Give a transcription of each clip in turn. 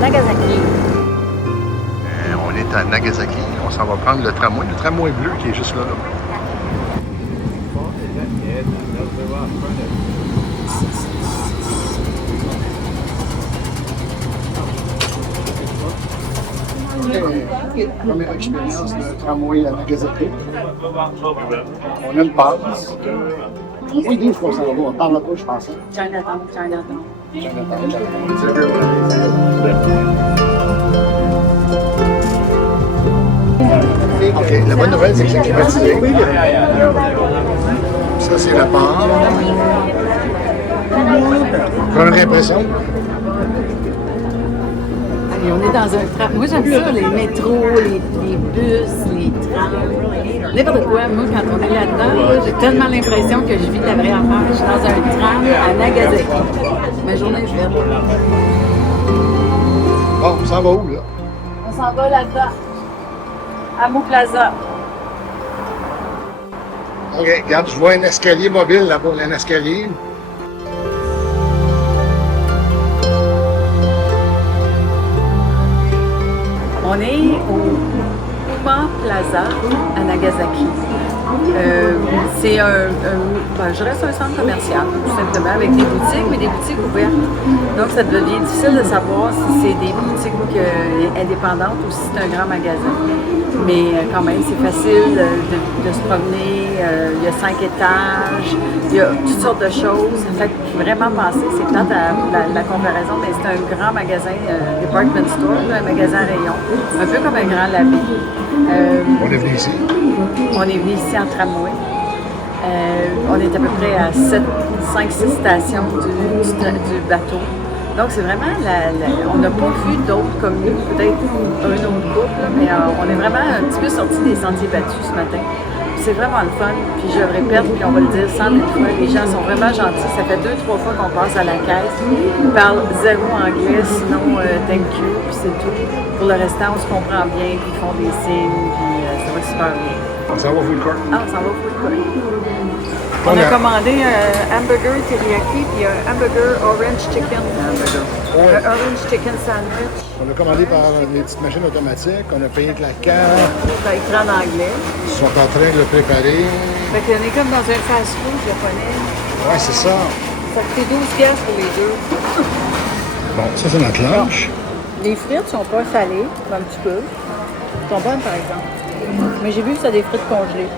Nagasaki. On est à Nagasaki. On s'en va prendre le tramway bleu qui est juste là. Première expérience de tramway à Nagasaki. On a une passe. Oui, dis qu'on s'en va. On parle là-bas, je pense. Chinatown. OK, la bonne nouvelle, c'est que c'est climatisé. Ça, c'est la part. Première impression? Et on est dans un tram. Moi, j'aime ça, les métros, les bus, les trams. N'importe quoi. Moi, quand on est là-dedans, là, j'ai tellement l'impression que je vis de la vraie affaire. Je suis dans un tram à Nagasaki. Ma journée est faite. Bon, on s'en va où, là? On s'en va là-dedans. Amo Plaza. OK, regarde, je vois un escalier mobile là-bas, un escalier. On est au Uma Plaza à Nagasaki. C'est je reste un centre commercial, tout simplement, avec des boutiques, mais des boutiques ouvertes. Donc, ça devient difficile de savoir si c'est des boutiques indépendantes ou si c'est un grand magasin. Mais quand même, c'est facile de se promener. Il y a 5 étages, il y a toutes sortes de choses. Ça fait vraiment penser, c'est plate la comparaison, mais c'est un grand magasin, department store, un magasin rayon, un peu comme un grand labé. On est venu ici. On est venu ici en tramway. On est à peu près à 5-6 stations du bateau. Donc, c'est vraiment, on n'a pas vu d'autres comme nous, peut-être un autre couple, mais on est vraiment un petit peu sorti des sentiers battus ce matin. C'est vraiment le fun, puis je le répète, puis on va le dire 100 000 fois, les gens sont vraiment gentils. Ça fait 2-3 fois qu'on passe à la caisse. Ils parlent zéro anglais, sinon thank you, puis c'est tout. Pour le restant, on se comprend bien, puis ils font des signes, puis ça va super bien. On s'en va food court. Ah, on s'en va food court. On a commandé un hamburger teriyaki puis un hamburger orange chicken. Un orange chicken sandwich. On a commandé par les petites machines automatiques. On a payé de la carte. Ça écrit en anglais. Ils sont en train de le préparer. Fait qu'on est comme dans un fast-food japonais. Ouais, c'est ça. Ça coûte 12 piastres pour les deux. Bon, ça, c'est notre lunch. Les frites sont pas salées, un petit peu. Elles sont bonnes, par exemple. Mais j'ai vu que c'est des frites congelées.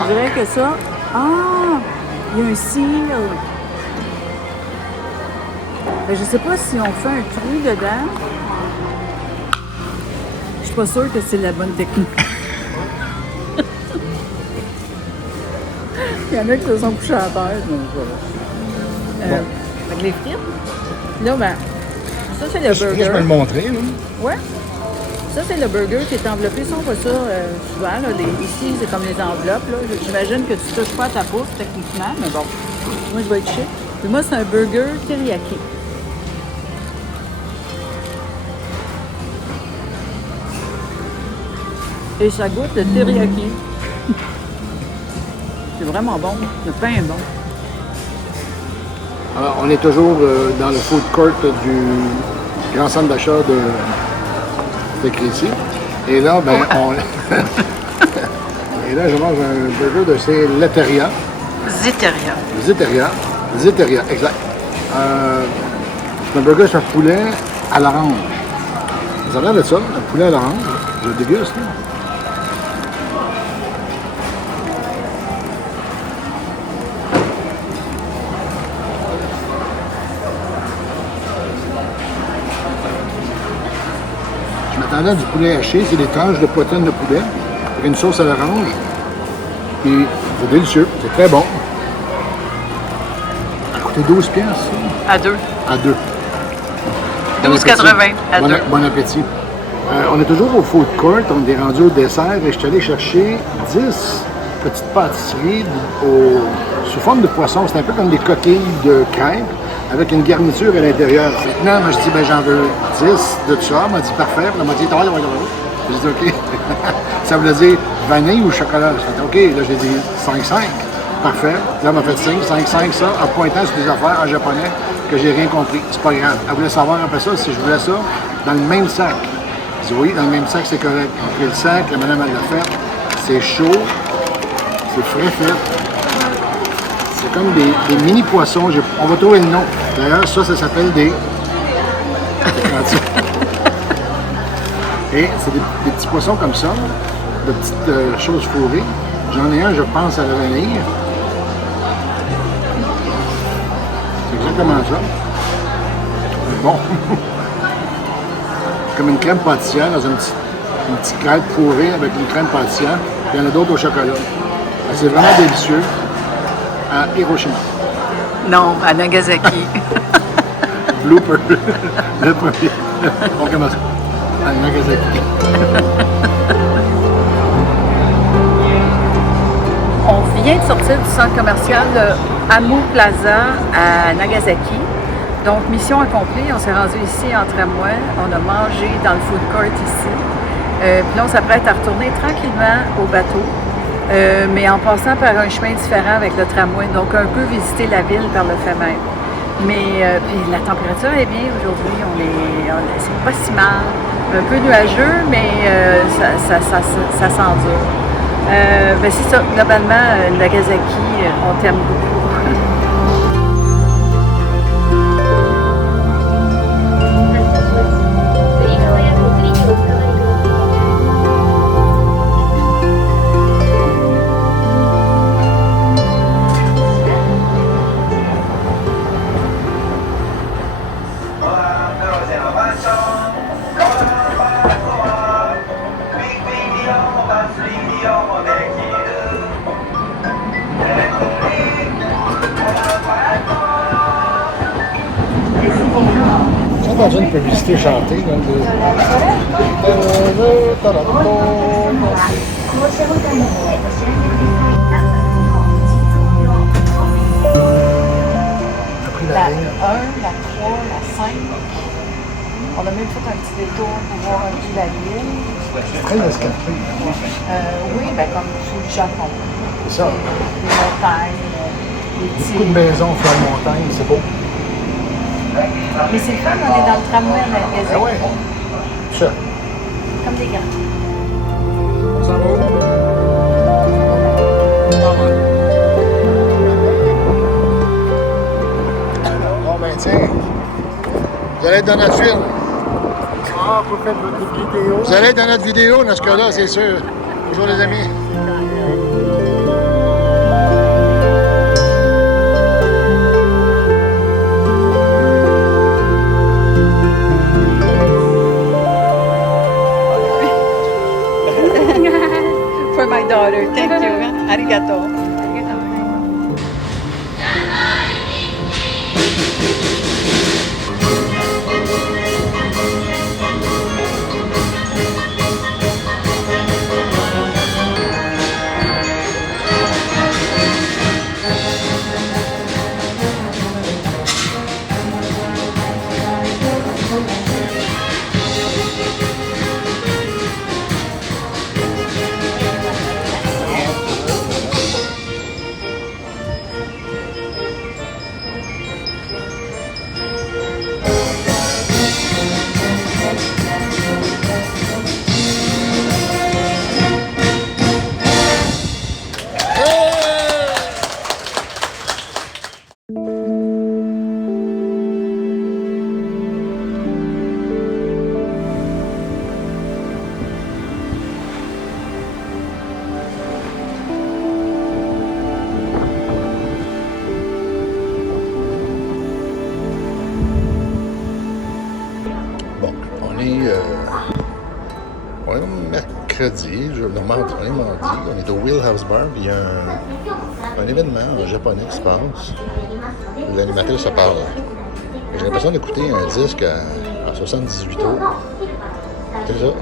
Je dirais que ça... Ah! Il y a un seal. Mais je sais pas si on fait un trou dedans. Je suis pas sûre que c'est la bonne technique. Il y en a qui se sont couchés à terre. Donc voilà. Avec les frites. Là, ben, ça c'est le burger. Je peux le montrer, là. Ouais. Ça, c'est le burger qui est enveloppé. Ça, on voit ça souvent. Là, ici, c'est comme les enveloppes. Là. J'imagine que tu touches pas à ta peau, techniquement, mais bon. Moi, je vais être chic. Puis moi, c'est un burger teriyaki. Et ça goûte le teriyaki. C'est vraiment bon. Le pain est bon. Alors, on est toujours dans le food court du grand centre d'achat de Crécy. Et là, ben, et là, je mange un burger de chez Letteria. Zitteria, exact. C'est un burger sur poulet à l'orange. Ça a l'air de ça, un poulet à l'orange. Je le déguste, là. Je m'attendais à du poulet haché, c'est des tranches de poitrine de poulet avec une sauce à l'orange. Puis c'est délicieux, c'est très bon. Ça a coûté 12 piastres, ça. À deux. À deux. 12,80 à deux. Bon appétit. On est toujours au food court, on est rendu au dessert et je suis allé chercher 10 petites pâtisseries sous forme de poisson. C'est un peu comme des coquilles de crêpes avec une garniture à l'intérieur. Maintenant, moi, je dis, ben, j'en veux 10 de ça. Elle m'a dit, parfait. Elle m'a dit, j'ai dit, OK. Ça voulait dire vanille ou chocolat? Je fais, OK, là, j'ai dit 5-5. Parfait. Là, elle m'a fait signe, 5-5, ça, en pointant sur des affaires en japonais que j'ai rien compris. C'est pas grave. Elle voulait savoir après ça si je voulais ça dans le même sac. Je dis oui, dans le même sac, c'est correct. On a pris le sac, la madame, elle l'a fait. C'est chaud, c'est frais fait. C'est comme des mini poissons. On va trouver le nom. D'ailleurs, ça s'appelle des. Et c'est des petits poissons comme ça, de petites choses fourrées. J'en ai un, je pense, à la vanille. C'est exactement ça. Bon. Comme une crème pâtissière dans une petite crêpe fourrée avec une crème pâtissière. Il y en a d'autres au chocolat. C'est vraiment délicieux. À Hiroshima. Non, à Nagasaki. Blooper. Le premier. On commence. À Nagasaki. On vient de sortir du centre commercial Amu Plaza à Nagasaki. Donc, mission accomplie. On s'est rendu ici en tramway. On a mangé dans le food court ici. Puis là, on s'apprête à retourner tranquillement au bateau. Mais en passant par un chemin différent avec le tramway, donc un peu visiter la ville par le fait même. Mais puis la température est bien aujourd'hui, c'est pas si mal, un peu nuageux, mais ça s'endure. Ben c'est ça, globalement, Nagasaki, on t'aime beaucoup. Dans une publicité chantée, là, La 1, la 3, la 5. On a même fait un petit détour pour voir un peu la ville. c'est très escarpé. Oui, ben comme tout le Japon. C'est ça. Les montagnes, les petits. Beaucoup de maisons sur la montagne, c'est beau. Mais c'est le fun, on est dans le tramway à Nagasaki. Ah ouais. Ça. Comme des gars. Ça va où? Bon ben tiens. Vous allez être dans notre film. Ah, vous faites votre vidéo. Vous allez être dans notre vidéo dans ce cas-là, c'est sûr. Bonjour les amis. For my daughter. Thank you. Arigato. On est mercredi, on est mardi, on est au Wheelhouse Bar, puis il y a un événement japonais qui se passe. L'animateur se parle. J'ai l'impression d'écouter un disque à 78 tours. C'est ça.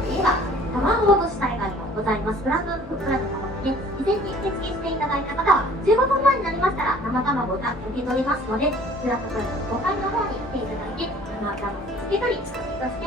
事前に受付していただいた方は15分前になりましたら生卵を受け取りますので、フラットトイレの5階の方に来ていただいて生卵を受け取り、そして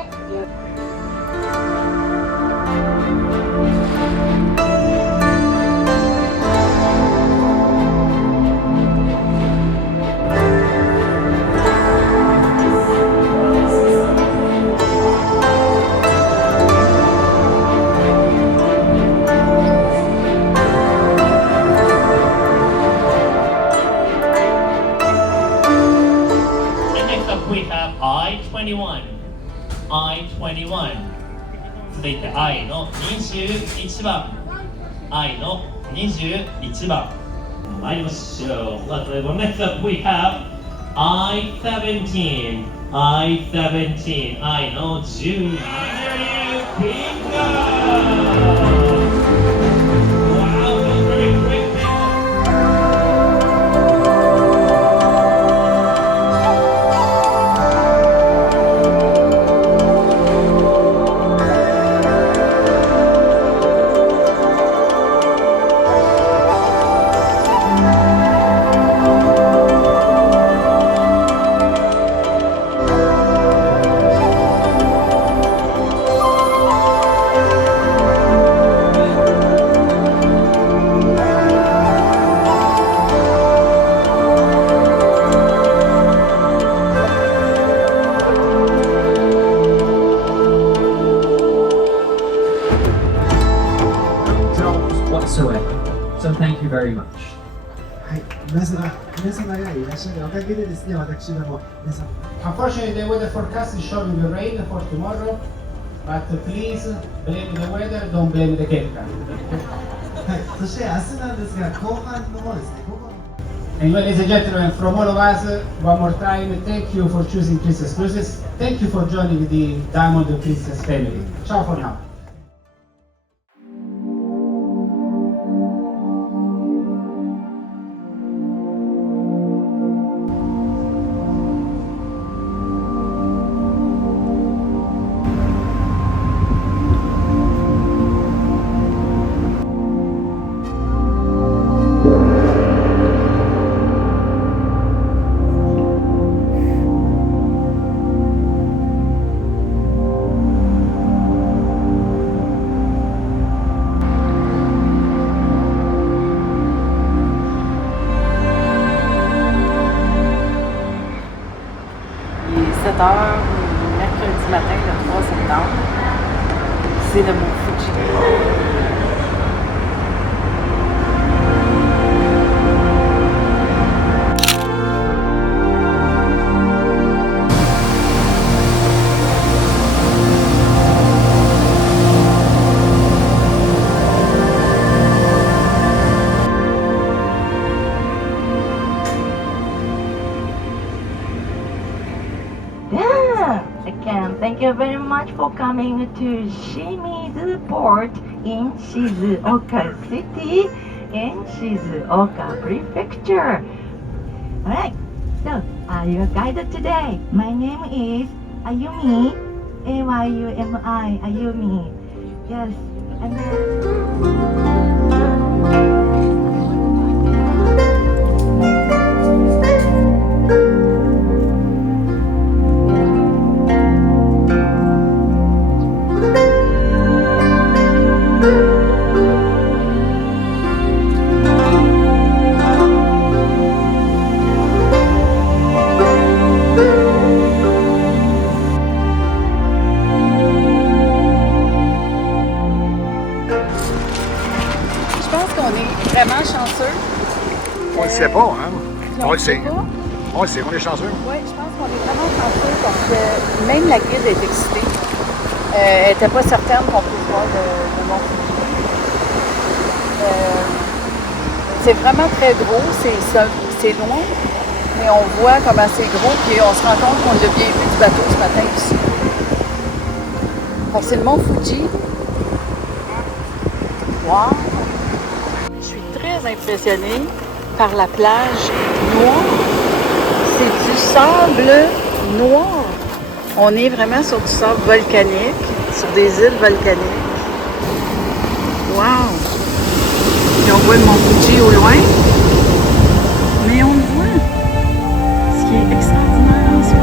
21続いて愛の21番愛の21番参りましょう。Well, next up we have I-17 I-17 愛の17 Bingo! Wow, that was very quick there. Whatsoever. So thank you very much. はい、皆様がいらっしゃるおかげでですね、私ども皆さん。Unfortunately, the weather forecast is showing the rain for tomorrow, but please blame the weather, don't blame the captain. はい、そして明日なんですが、後半の方ですね、午後の。And ladies and gentlemen, from all of us, one more time, thank you for choosing Princess Cruises. Thank you for joining the Diamond Princess family. Ciao for now. Il est 7 heures, mercredi matin, le 3 septembre. C'est le mont Fuji. Yeah, again, thank you very much for coming to Shimizu Port in Shizuoka City in Shizuoka Prefecture. Alright, so your guide today, my name is Ayumi, A-Y-U-M-I, Ayumi. Yes, and then... Je pense qu'on est vraiment chanceux. On le sait pas, hein? On le sait. pas. On le sait, on est chanceux. Oui, je pense qu'on est vraiment chanceux parce que même la guide est excitée. Elle n'était pas certaine qu'on puisse voir le mont Fuji. C'est vraiment très gros, c'est loin, mais on voit comment c'est gros, puis on se rend compte qu'on l'a bien vu du bateau ce matin aussi. Fait que c'est le mont Fuji. Wow! Je suis très impressionnée par la plage noire. C'est du sable noir. On est vraiment sur du sable volcanique, sur des îles volcaniques. Wow! Puis on voit le mont Fuji au loin, mais on le voit. Ce qui est extraordinaire en soi.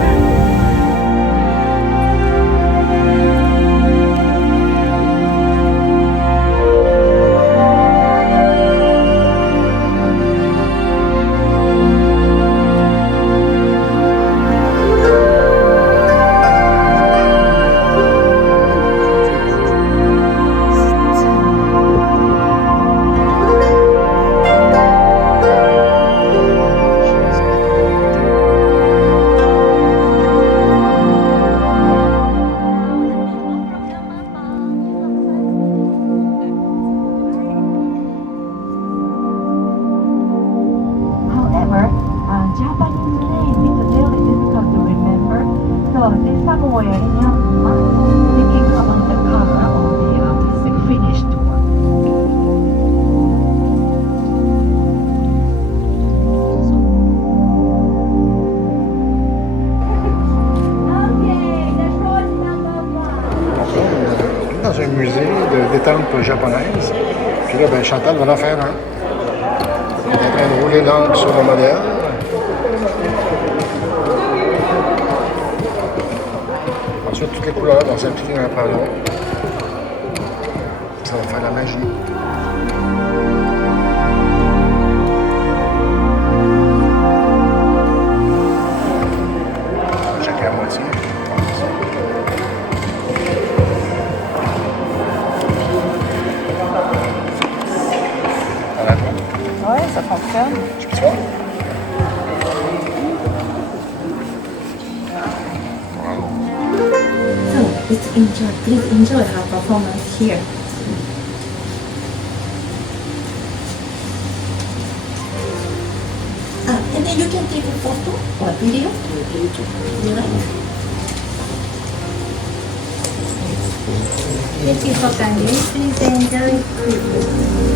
estampes japonaises. Puis là, ben, Chantal va en faire un. Elle est en train de rouler l'encre sur le modèle. Ensuite, toutes les couleurs vont s'appliquer un par l'autre. Ça va faire la magie. Chacun à moitié. Voilà. Oui, ça fonctionne. Je peux te voir? So please enjoy our performance here. And then you can take a photo or video. You like? Thank you for coming. Please enjoy.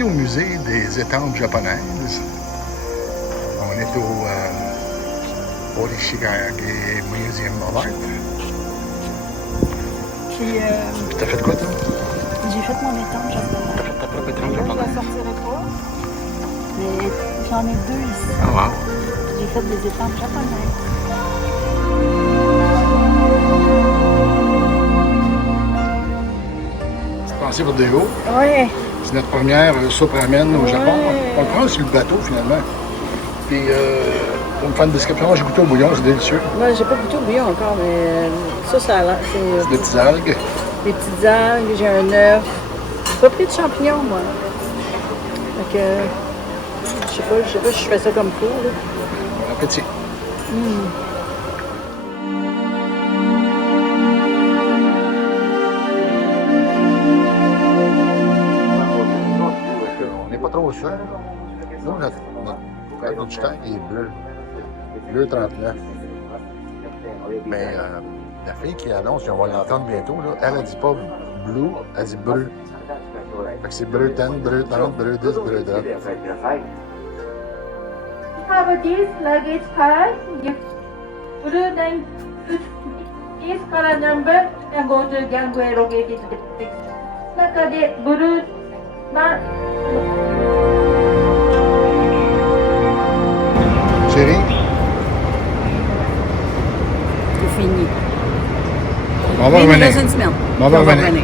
Au musée des étampes japonaises. On est au Orishigage Museum of Art. Puis, Puis t'as fait quoi, toi? j'ai fait mon étampe japonaise. T'as fait ta propre étampe Je la japonaise? sortirai pas. Mais j'en ai 2 ici. Ah, wow! J'ai fait des étampes japonaises. C'est pensé pour Déo. Oui. C'est notre première soupe ramen au Japon. Ouais. On le prend sur le bateau, finalement. Puis, pour me faire une description, moi, j'ai goûté au bouillon, c'est délicieux. Moi, j'ai pas goûté au bouillon encore, mais ça a l'air. C'est des petites algues. Des petites algues, j'ai un œuf. J'ai pas pris de champignons, moi. Donc, je sais pas si je fais ça comme pour. Là. Bon appétit. On n'est pas trop sûr. Nous, notre jeteur est bleu. Bleu 39. Mais la fille qui annonce, et on va l'entendre bientôt, là, elle dit pas blue, elle dit bleu. Fait que c'est bleu 10, bleu 30, bleu 10, bleu 10. Have this luggage card. You blue 9 this color number and go to gangway located next. 中でブルーな Chérie, C'est fini. on va Il nous revenir. reste une semaine. On va Puis revenir.